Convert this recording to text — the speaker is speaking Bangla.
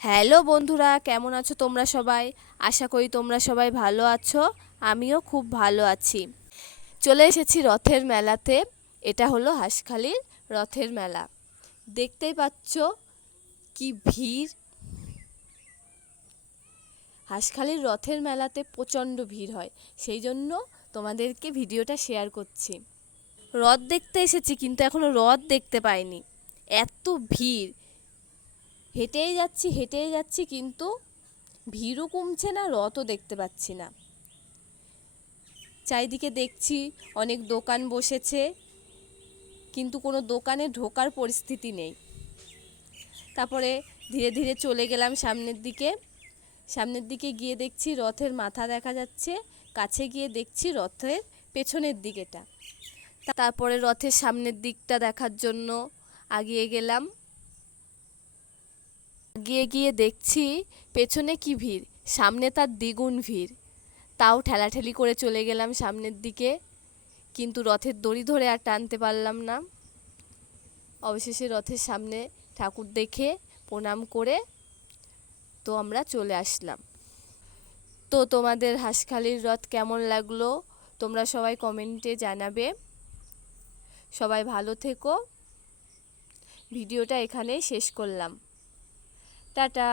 হ্যালো বন্ধুরা, কেমন আছো তোমরা সবাই? আশা করি তোমরা সবাই ভালো আছো। আমিও খুব ভালো আছি। চলে এসেছি রথের মেলাতে। এটা হলো হাঁসখালির রথের মেলা। দেখতেই পাচ্ছ কি ভিড়। হাঁসখালির রথের মেলাতে প্রচণ্ড ভিড় হয়, সেই জন্য তোমাদেরকে ভিডিওটা শেয়ার করছি। রথ দেখতে এসেছি কিন্তু এখনো রথ দেখতে পাইনি, এত ভিড়। হেঁটেই যাচ্ছি কিন্তু ভিড়ও কমছে না, রথও দেখতে পাচ্ছি না। চারিদিকে দেখছি অনেক দোকান বসেছে, কিন্তু কোনো দোকানে ঢোকার পরিস্থিতি নেই। তারপরে ধীরে ধীরে চলে গেলাম সামনের দিকে গিয়ে দেখছি রথের মাথা দেখা যাচ্ছে, কাছে গিয়ে দেখছি রথের পেছনের দিকেটা। তারপরে রথের সামনের দিকটা দেখার জন্য আগিয়ে গেলাম। গিয়ে দেখছি পেছনে কি ভিড়, সামনে তার দ্বিগুণ ভিড়। তাও ঠেলাঠেলি করে চলে গেলাম সামনের দিকে, কিন্তু রথের দড়ি ধরে আর টানতে পারলাম না। অবশেষে রথের সামনে ঠাকুর দেখে প্রণাম করে তো আমরা চলে আসলাম। তো তোমাদের হাঁসখালির রথ কেমন লাগলো তোমরা সবাই কমেন্টে জানাবে। সবাই ভালো থেকো। ভিডিওটা এখানেই শেষ করলাম। টাটা।